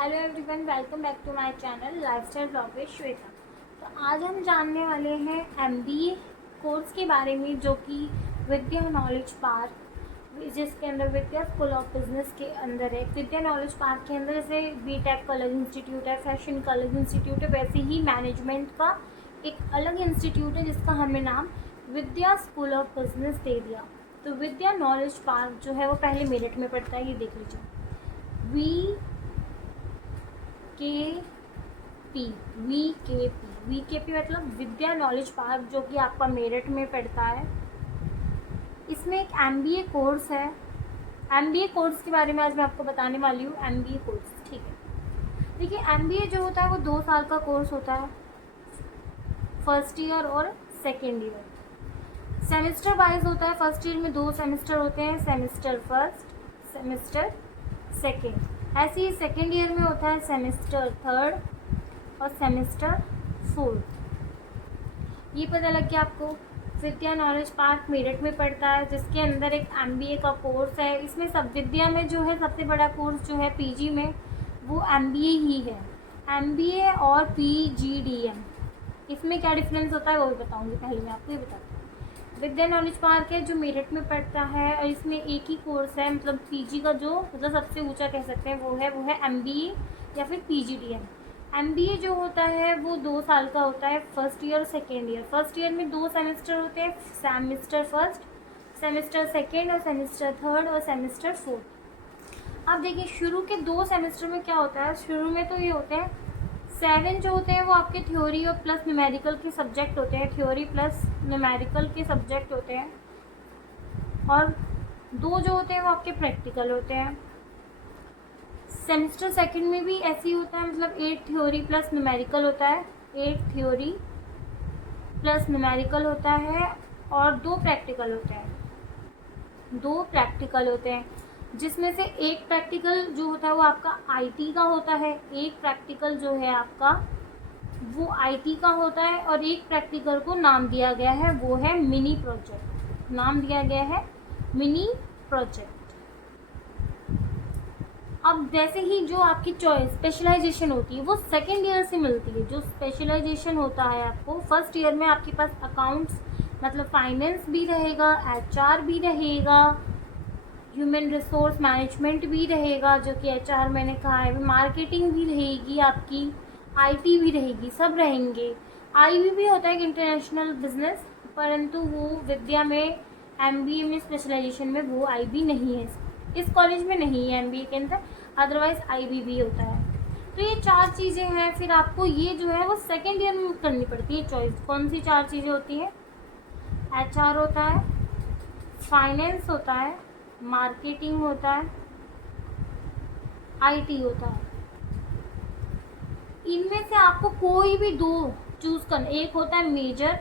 Hello everyone, welcome back to my channel lifestyle blog with Shweta. तो आज हम जानने वाले हैं एमबीए कोर्स के बारे में, जो कि विद्या नॉलेज पार्क, जिसके अंदर विद्या स्कूल ऑफ बिजनेस के अंदर है। विद्या नॉलेज पार्क के अंदर जैसे बीटेक का अलग इंस्टीट्यूट है, फैशन का अलग इंस्टीट्यूट है, वैसे ही मैनेजमेंट का एक अलग इंस्टीट्यूट है जिसका हमने नाम विद्या स्कूल ऑफ बिजनेस दे दिया। तो विद्या नॉलेज पार्क जो है वो पहले मेरठ में पड़ता है, ये देख लीजिए, वीकेपी मतलब विद्या नॉलेज पार्क, जो कि आपका मेरठ में पड़ता है। इसमें एक एमबीए कोर्स है। एमबीए कोर्स के बारे में आज मैं आपको बताने वाली हूँ। एमबीए कोर्स, ठीक है। देखिए, एमबीए जो होता है वो 2 साल का कोर्स होता है, फर्स्ट ईयर और सेकेंड ईयर। सेमेस्टर वाइज होता है। फर्स्ट ईयर में 2 सेमेस्टर होते हैं, सेमेस्टर फर्स्ट, सेमेस्टर सेकेंड। ऐसे ही सेकेंड ईयर में होता है सेमेस्टर थर्ड और सेमेस्टर फोर्थ। ये पता लग गया आपको। विद्या नॉलेज पार्क मेरठ में पड़ता है, जिसके अंदर एक एमबीए का कोर्स है। इसमें सब विद्या में जो है सबसे बड़ा कोर्स जो है पीजी में, वो एमबीए ही है। एमबीए और पीजीडीएम, इसमें क्या डिफरेंस होता है वो भी बताऊंगी। पहले मैं आपको ये बताती हूँ। विद्या नॉलेज पार्क है जो मेरठ में पड़ता है, और इसमें एक ही कोर्स है, मतलब पीजी का जो मतलब सबसे ऊंचा कह सकते हैं वो है एमबीए या फिर पीजीडीएम। एमबीए जो होता है वो 2 साल का होता है, फर्स्ट ईयर और सेकेंड ईयर। फर्स्ट ईयर में 2 सेमेस्टर होते हैं, सेमेस्टर फर्स्ट, सेमेस्टर सेकेंड और सेमेस्टर थर्ड और सेमेस्टर फोर्थ। अब देखिए, शुरू के 2 सेमेस्टर में क्या होता है। शुरू में तो ये होते हैं 7 जो होते हैं वो आपके थ्योरी और प्लस न्यूमेरिकल के सब्जेक्ट होते हैं, थ्योरी प्लस न्यूमेरिकल के सब्जेक्ट होते हैं, और 2 जो होते हैं वो आपके प्रैक्टिकल होते हैं। सेमेस्टर सेकंड में भी ऐसे ही होता है, मतलब 8 थ्योरी प्लस न्यूमेरिकल होता है, 8 थ्योरी प्लस न्यूमेरिकल होता है, और 2 प्रैक्टिकल होते हैं। 2 प्रैक्टिकल होते हैं, जिसमें से एक प्रैक्टिकल जो होता है वो आपका आईटी का होता है, एक प्रैक्टिकल जो है आपका वो आईटी का होता है, और एक प्रैक्टिकल को नाम दिया गया है वो है मिनी प्रोजेक्ट। नाम दिया गया है मिनी प्रोजेक्ट। अब वैसे ही जो आपकी चॉइस स्पेशलाइजेशन होती है वो सेकेंड ईयर से मिलती है। जो स्पेशलाइजेशन होता है आपको फर्स्ट ईयर में, आपके पास अकाउंट्स मतलब फाइनेंस भी रहेगा, एचआर भी रहेगा, ह्यूमन रिसोर्स मैनेजमेंट भी रहेगा, जो कि एचआर मैंने कहा है, मार्केटिंग भी रहेगी आपकी, आईटी भी रहेगी, सब रहेंगे। आईबी भी होता है इंटरनेशनल बिजनेस, परंतु वो विद्या में एमबीए में स्पेशलाइजेशन में वो आईबी नहीं है, इस कॉलेज में नहीं है एमबीए के अंदर, अदरवाइज आईबी भी होता है। तो ये 4 चीज़ें हैं। फिर आपको ये जो है वो सेकेंड ईयर में करनी पड़ती है चॉइस। कौन सी 4 चीज़ें होती हैं? एचआर होता है, फाइनेंस होता है, मार्केटिंग होता है, आईटी होता है। इनमें से आपको कोई भी 2 चूज करना। एक होता है मेजर,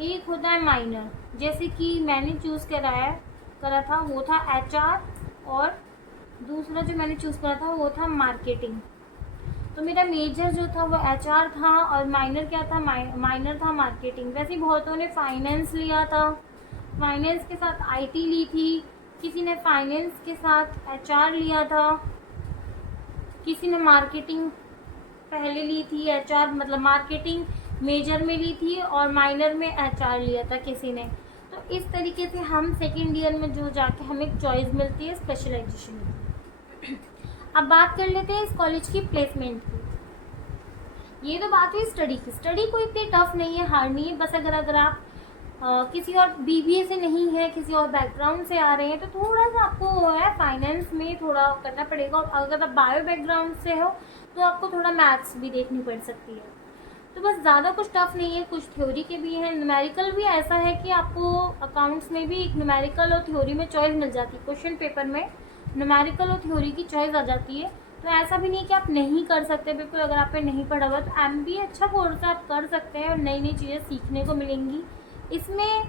एक होता है माइनर। जैसे कि मैंने चूज करा था वो था एचआर, और दूसरा जो मैंने चूज करा था वो था मार्केटिंग। तो मेरा मेजर जो था वो एचआर था, और माइनर क्या था? माइनर था मार्केटिंग। वैसे बहुतों ने फाइनेंस लिया था, फाइनेंस के साथ आईटी ली थी, किसी ने फाइनेंस के साथ एचआर लिया था, किसी ने मार्केटिंग पहले ली थी, एचआर मतलब मार्केटिंग मेजर में ली थी और माइनर में एचआर लिया था किसी ने। तो इस तरीके से हम सेकेंड ईयर में जो जाके हमें चॉइस मिलती है स्पेशलाइजेशन की। अब बात कर लेते हैं इस कॉलेज की प्लेसमेंट की। ये तो बात हुई स्टडी की। स्टडी कोई इतनी टफ नहीं है, हार्ड नहीं है। बस अगर आप किसी और बीबीए से नहीं है, किसी और बैकग्राउंड से आ रहे हैं, तो थोड़ा सा आपको है फाइनेंस में थोड़ा करना पड़ेगा। और अगर आप बायो बैकग्राउंड से हो तो आपको थोड़ा मैथ्स भी देखनी पड़ सकती है। तो बस ज़्यादा कुछ टफ नहीं है। कुछ थ्योरी के भी हैं, न्यूमेरिकल भी ऐसा है कि आपको अकाउंट्स में भी न्यूमेरिकल और थ्योरी में चॉइस मिल जाती है। क्वेश्चन पेपर में न्यूमेरिकल और थ्योरी की चॉइस आ जाती है। तो ऐसा भी नहीं कि आप नहीं कर सकते बिल्कुल, अगर आप पे नहीं पढ़ा हुआ। तो एमबीए अच्छा कोर्स है, आप कर सकते हैं और नई नई चीज़ें सीखने को मिलेंगी। इसमें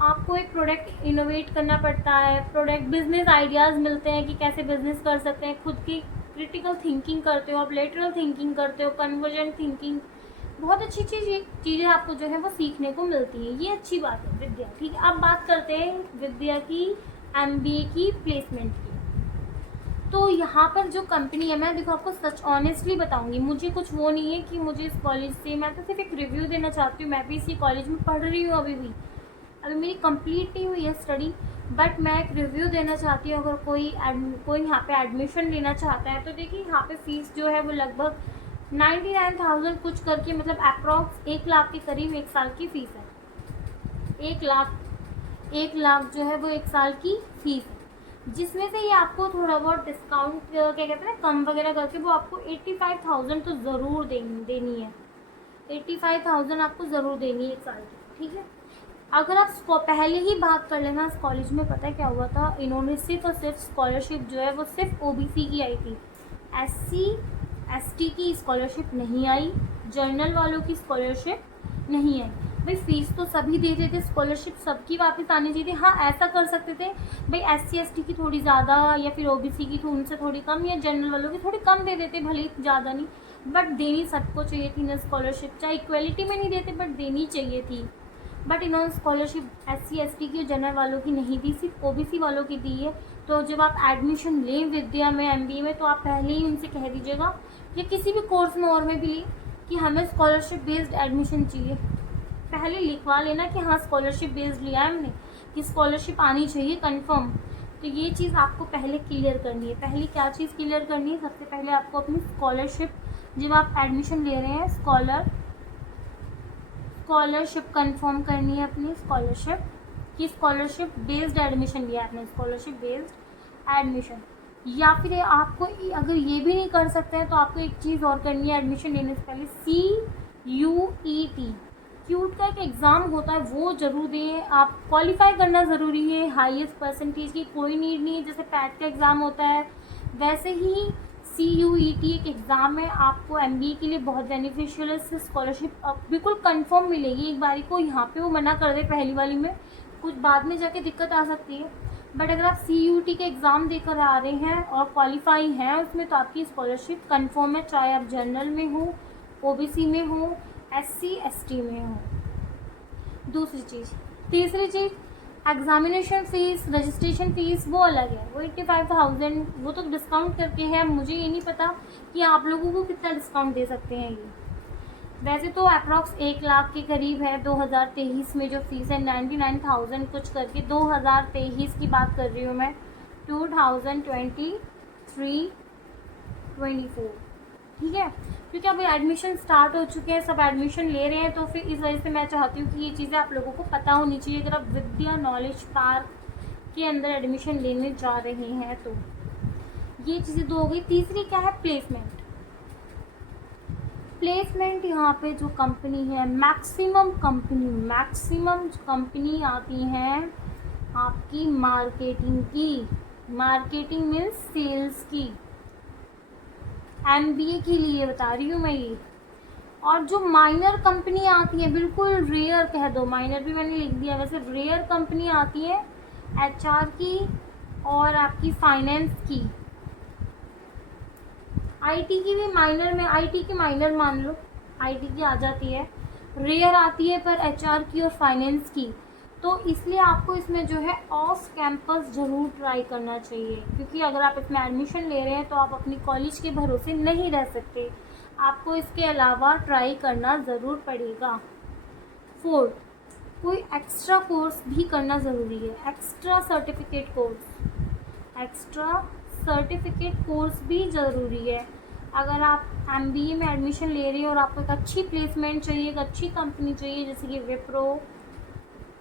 आपको एक प्रोडक्ट इनोवेट करना पड़ता है, प्रोडक्ट बिजनेस आइडियाज़ मिलते हैं कि कैसे बिजनेस कर सकते हैं, खुद की क्रिटिकल थिंकिंग करते हो आप, लेटरल थिंकिंग करते हो, कन्वर्जेंट थिंकिंग, बहुत अच्छी चीज़ें आपको जो है वो सीखने को मिलती है। ये अच्छी बात है विद्या, ठीक है। अब बात करते हैं विद्या की एमबीए की प्लेसमेंट की। तो यहाँ पर जो कंपनी है, मैं देखो आपको सच ऑनेस्टली बताऊंगी, मुझे कुछ वो नहीं है कि मुझे इस कॉलेज से, मैं तो सिर्फ एक रिव्यू देना चाहती हूँ। मैं भी इसी कॉलेज में पढ़ रही हूँ, अभी मेरी कंप्लीट नहीं हुई है स्टडी, बट मैं एक रिव्यू देना चाहती हूँ। अगर कोई यहाँ पे एडमिशन लेना चाहता है तो देखिए यहाँ पे फ़ीस जो है वो लगभग 99,000 कुछ करके, मतलब अप्रॉक्स 1 लाख के करीब 1 साल की फ़ीस है। 1 लाख जो है वो 1 साल की फ़ीस है, जिसमें से ये आपको थोड़ा बहुत डिस्काउंट क्या कहते हैं कम वगैरह करके वो आपको 85,000 तो ज़रूर देनी है। 85,000 आपको ज़रूर देनी है 1 साल की, ठीक है। अगर आप पहले ही बात कर लेना, इस कॉलेज में पता है क्या हुआ था, इन्होंने सिर्फ और सिर्फ स्कॉलरशिप जो है वो सिर्फ ओबीसी की आई थी, एससी एसटी की स्कॉलरशिप नहीं आई, जर्नल वालों की स्कॉलरशिप नहीं आई। भाई फीस तो सभी देते थे, स्कॉलरशिप सबकी वापस आनी चाहिए थी। हाँ ऐसा कर सकते थे भाई, एससी एसटी की थोड़ी ज़्यादा या फिर ओबीसी की तो उनसे थोड़ी कम, या जनरल वालों की थोड़ी कम दे देते, भले ज़्यादा नहीं, बट देनी सबको चाहिए थी ना स्कॉलरशिप। चाहे इक्वलिटी में नहीं देते बट देनी चाहिए थी। बट इन्होंने स्कॉलरशिप एससी एसटी की और जनरल वालों की नहीं दी, सिर्फ ओबीसी वालों की दी है। तो जब आप एडमिशन लें विद्या में, एमबीए में, तो आप पहले ही उनसे कह दीजिएगा, या किसी भी कोर्स में और में भी लें, कि हमें स्कॉलरशिप बेस्ड एडमिशन चाहिए। पहले लिखवा लेना कि हाँ स्कॉलरशिप बेस्ड लिया है हमने, कि स्कॉलरशिप आनी चाहिए कंफर्म। तो ये चीज़ आपको पहले क्लियर करनी है। पहले क्या चीज़ क्लियर करनी है, सबसे पहले आपको अपनी स्कॉलरशिप, जब आप एडमिशन ले रहे हैं स्कॉलरशिप कंफर्म करनी है अपनी स्कॉलरशिप, कि स्कॉलरशिप बेस्ड एडमिशन लिया आपने, स्कॉलरशिप बेस्ड एडमिशन। या फिर आपको अगर ये भी नहीं कर सकते हैं तो आपको एक चीज़ और करनी है एडमिशन लेने से पहले, CUET क्यूट का एक एग्ज़ाम होता है, वो ज़रूर दें। आप क्वालिफाई करना ज़रूरी है, हाईएस्ट परसेंटेज की कोई नीड नहीं है। जैसे पैट का एग्ज़ाम होता है वैसे ही CUET एक एग्ज़ाम है, आपको MBA के लिए बहुत बेनिफिशियल है। इससे स्कॉलरशिप बिल्कुल कंफर्म मिलेगी। एक बारी को यहाँ पे वो मना कर दे पहली वाली में, कुछ बाद में जाके दिक्कत आ सकती है। बट अगर आप CUET के एग्ज़ाम देकर आ रहे हैं और क्वालिफाई हैं उसमें, तो आपकी स्कॉलरशिप कंफर्म है, चाहे आप जनरल में हो, OBC में हो, SC ST में हो। दूसरी चीज़, तीसरी चीज़, एग्ज़ामिनेशन फ़ीस, रजिस्ट्रेशन फ़ीस वो अलग है, वो 85,000 वो तो डिस्काउंट करके है। मुझे ये नहीं पता कि आप लोगों को कितना डिस्काउंट दे सकते हैं ये। वैसे तो अप्रॉक्स 1 लाख के करीब है 2023 में जो फ़ीस है, 99,000 कुछ करके। 2023 की बात कर रही हूँ मैं, 2023-24, ठीक है। क्योंकि अभी एडमिशन स्टार्ट हो चुके हैं, सब एडमिशन ले रहे हैं, तो फिर इस वजह से मैं चाहती हूँ कि ये चीज़ें आप लोगों को पता होनी चाहिए अगर आप विद्या नॉलेज पार्क के अंदर एडमिशन लेने जा रहे हैं तो। ये चीज़ें दो हो गई। तीसरी क्या है, प्लेसमेंट। यहाँ पे जो कंपनी है, मैक्सिमम कंपनी आती हैं आपकी मार्केटिंग की। मार्केटिंग मीन्स सेल्स की, MBA के लिए बता रही हूँ मैं ये। और जो माइनर कंपनी आती है, बिल्कुल रेयर कह दो, माइनर भी मैंने लिख दिया, वैसे रेयर कंपनी आती है HR की और आपकी फाइनेंस की। IT की भी माइनर में, IT की माइनर मान लो, IT की आ जाती है, रेयर आती है पर HR की और फाइनेंस की। तो इसलिए आपको इसमें जो है ऑफ कैंपस ज़रूर ट्राई करना चाहिए, क्योंकि अगर आप इसमें एडमिशन ले रहे हैं तो आप अपनी कॉलेज के भरोसे नहीं रह सकते, आपको इसके अलावा ट्राई करना ज़रूर पड़ेगा। 4, कोई एक्स्ट्रा कोर्स भी करना ज़रूरी है, एक्स्ट्रा सर्टिफिकेट कोर्स भी ज़रूरी है। अगर आप MBA में एडमिशन ले रहे हैं और आपको एक अच्छी प्लेसमेंट चाहिए, एक अच्छी कंपनी चाहिए, जैसे कि विप्रो,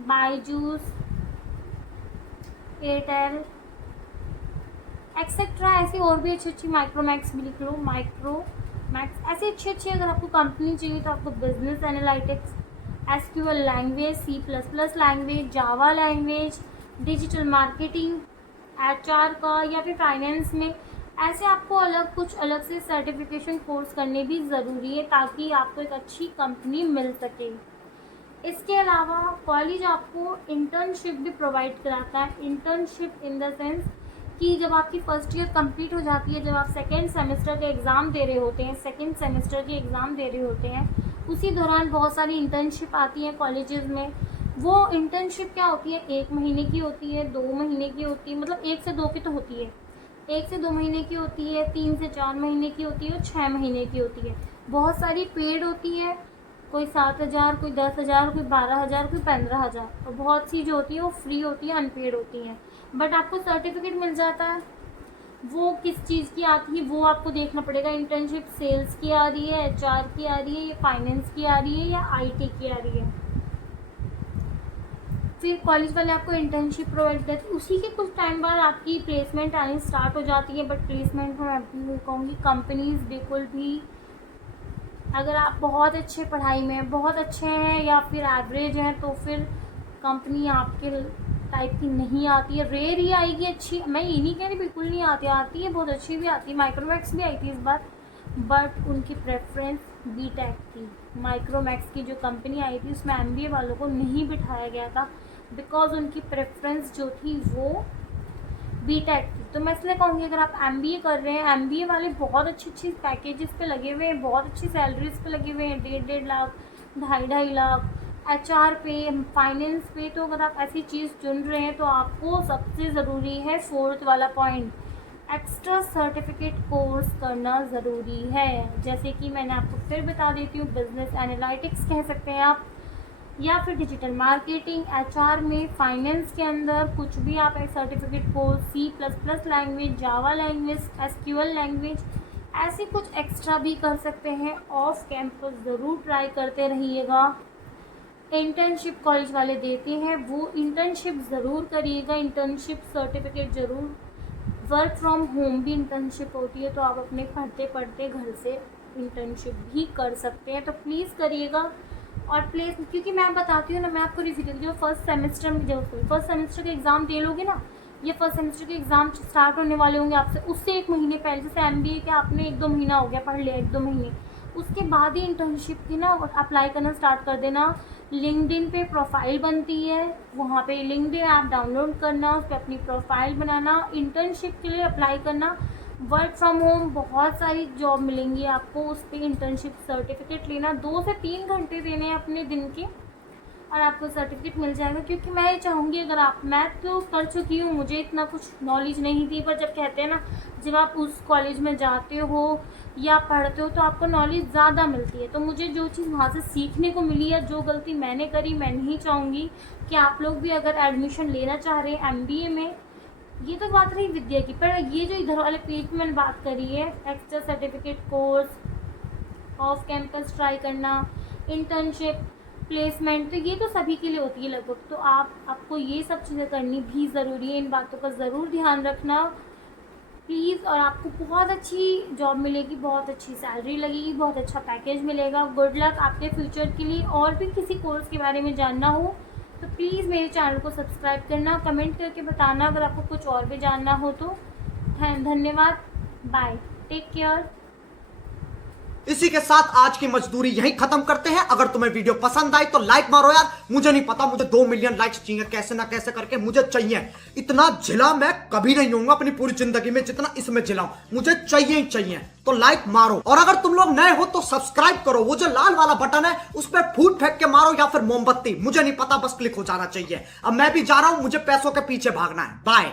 बायजूस, एयरटेल एक्सेट्रा, ऐसी और भी अच्छी माइक्रोमैक्स भी लिख लो, माइक्रोमैक्स, ऐसी अच्छी अगर आपको कंपनी चाहिए तो आपको business analytics, SQL language, C++ language, Java language, digital marketing, HR का, या फिर फाइनेंस में, ऐसे आपको कुछ अलग से सर्टिफिकेशन कोर्स करने भी ज़रूरी है, ताकि आपको एक अच्छी कंपनी मिल सके। इसके अलावा कॉलेज आपको इंटर्नशिप भी प्रोवाइड कराता है। इंटर्नशिप इन द सेंस कि जब आपकी फर्स्ट ईयर कंप्लीट हो जाती है, जब आप सेकेंड सेमेस्टर के एग्ज़ाम दे रहे होते हैं, उसी दौरान बहुत सारी इंटर्नशिप आती हैं कॉलेजेस में। वो इंटर्नशिप क्या होती है, 1 महीने की होती है, 2 महीने की होती है, मतलब 1 से 2 की तो होती है। 1 से 2 महीने की होती है, 3 से 4 महीने की होती है और 6 महीने की होती है। बहुत सारी पेड होती है, कोई 7,000, कोई 10,000, कोई 12,000, कोई 15,000, और बहुत सी जो होती है वो फ्री होती है, अनपेड होती हैं। बट आपको सर्टिफिकेट मिल जाता है। वो किस चीज़ की आती है वो आपको देखना पड़ेगा। इंटर्नशिप सेल्स की आ रही है, HR की आ रही है, या फाइनेंस की आ रही है, या IT की आ रही है। फिर कॉलेज वाले आपको इंटर्नशिप प्रोवाइड करते हैं। उसी के कुछ टाइम बाद आपकी प्लेसमेंट आनी स्टार्ट हो जाती है। बट प्लेसमेंट में मैं कहूँगी कंपनीज बिल्कुल भी, अगर आप बहुत अच्छे पढ़ाई में बहुत अच्छे हैं या फिर एवरेज हैं तो फिर कंपनी आपके टाइप की नहीं आती है। रेयर ही आएगी अच्छी। मैं ये नहीं कह रही बिल्कुल नहीं आती है, बहुत अच्छी भी आती है। माइक्रोमैक्स भी आई थी इस बार, बट उनकी प्रेफरेंस बीटेक थी। माइक्रोमैक्स की जो कंपनी आई थी उसमें MBA वालों को नहीं बिठाया गया था, बिकॉज उनकी प्रेफरेंस जो थी वो बीटेक थी। तो मैं इसलिए कहूँगी अगर आप MBA कर रहे हैं, MBA वाले बहुत अच्छी पैकेजेस पे लगे हुए हैं, बहुत अच्छी सैलरीज पे लगे हुए हैं, 1.5 लाख, 2.5 लाख, HR पे, फाइनेंस पे। तो अगर आप ऐसी चीज़ चुन रहे हैं तो आपको सबसे ज़रूरी है 4th वाला पॉइंट, एक्स्ट्रा सर्टिफिकेट कोर्स करना ज़रूरी है। जैसे कि मैंने आपको फिर बता देती हूँ, बिजनेस एनालिटिक्स कह सकते हैं आप, या फिर डिजिटल मार्केटिंग, HR में, फाइनेंस के अंदर कुछ भी आप एक certificate course, C++ language, Java language, SQL language, ऐसे कुछ एक्स्ट्रा भी कर सकते हैं। ऑफ कैंपस ज़रूर ट्राई करते रहिएगा। इंटर्नशिप कॉलेज वाले देते हैं, वो इंटर्नशिप ज़रूर करिएगा। इंटर्नशिप सर्टिफिकेट ज़रूर। वर्क फ्रॉम होम भी इंटर्नशिप होती है, तो आप अपने पढ़ते पढ़ते घर से इंटर्नशिप भी कर सकते हैं। तो प्लीज़ करिएगा। और प्लीज़, क्योंकि मैं बताती हूँ ना, मैं आपको रिव्यू देती हूँ। फर्स्ट सेमेस्टर के एग्ज़ाम दे लोगे ना, ये फर्स्ट सेमेस्टर के एग्ज़ाम स्टार्ट होने वाले होंगे आपसे उससे 1 महीने पहले। जैसे MBA के आपने 1-2 महीना हो गया पढ़ लिया, 1-2 महीने, उसके बाद ही इंटर्नशिप की ना अप्लाई करना स्टार्ट कर देना। लिंक्डइन पे प्रोफाइल बनती है, वहाँ पे लिंक्डइन ऐप डाउनलोड करना, उस पर अपनी प्रोफाइल बनाना, इंटर्नशिप के लिए अप्लाई करना। वर्क फ्रॉम होम बहुत सारी जॉब मिलेंगी आपको, उस पर इंटर्नशिप सर्टिफिकेट लेना, 2 से 3 घंटे देने हैं अपने दिन के और आपको सर्टिफिकेट मिल जाएगा। क्योंकि मैं ये चाहूँगी, अगर आप, मैं तो कर चुकी हूँ, मुझे इतना कुछ नॉलेज नहीं थी, पर जब कहते हैं ना, जब आप उस कॉलेज में जाते हो या पढ़ते हो तो आपको नॉलेज ज़्यादा मिलती है। तो मुझे जो चीज़ वहाँ से सीखने को मिली है, जो गलती मैंने करी, मैं नहीं चाहूँगी कि आप लोग भी अगर एडमिशन लेना चाह रहे हैं MBA में, ये तो बात रही विद्या की, पर ये जो इधर वाले पेज में मैंने बात करी है, extra certificate course, off campus try करना, इंटर्नशिप, प्लेसमेंट, तो ये तो सभी के लिए होती है लगभग। तो आपको ये सब चीज़ें करनी भी ज़रूरी है। इन बातों का ज़रूर ध्यान रखना प्लीज़। और आपको बहुत अच्छी जॉब मिलेगी, बहुत अच्छी सैलरी लगेगी, बहुत अच्छा पैकेज मिलेगा। गुड लक आपके फ्यूचर के लिए। और भी किसी कोर्स के बारे में जानना हो तो प्लीज़ मेरे चैनल को सब्सक्राइब करना, कमेंट करके बताना अगर आपको कुछ और भी जानना हो तो। धन्यवाद, बाय, टेक केयर। इसी के साथ आज की मजदूरी यहीं खत्म करते हैं। अगर तुम्हें वीडियो पसंद आई तो लाइक मारो यार। मुझे नहीं पता, मुझे 2 मिलियन लाइक्स चाहिए, कैसे ना कैसे करके मुझे चाहिए। इतना झिला मैं कभी नहीं होऊंगा अपनी पूरी जिंदगी में जितना इसमें झिलाऊं, मुझे चाहिए ही चाहिए। तो लाइक मारो, और अगर तुम लोग नए हो तो सब्सक्राइब करो। वो जो लाल वाला बटन है उस पर फूट फेंक के मारो या फिर मोमबत्ती, मुझे नहीं पता, बस क्लिक हो जाना चाहिए। अब मैं भी जा रहा हूं, मुझे पैसों के पीछे भागना है। बाय।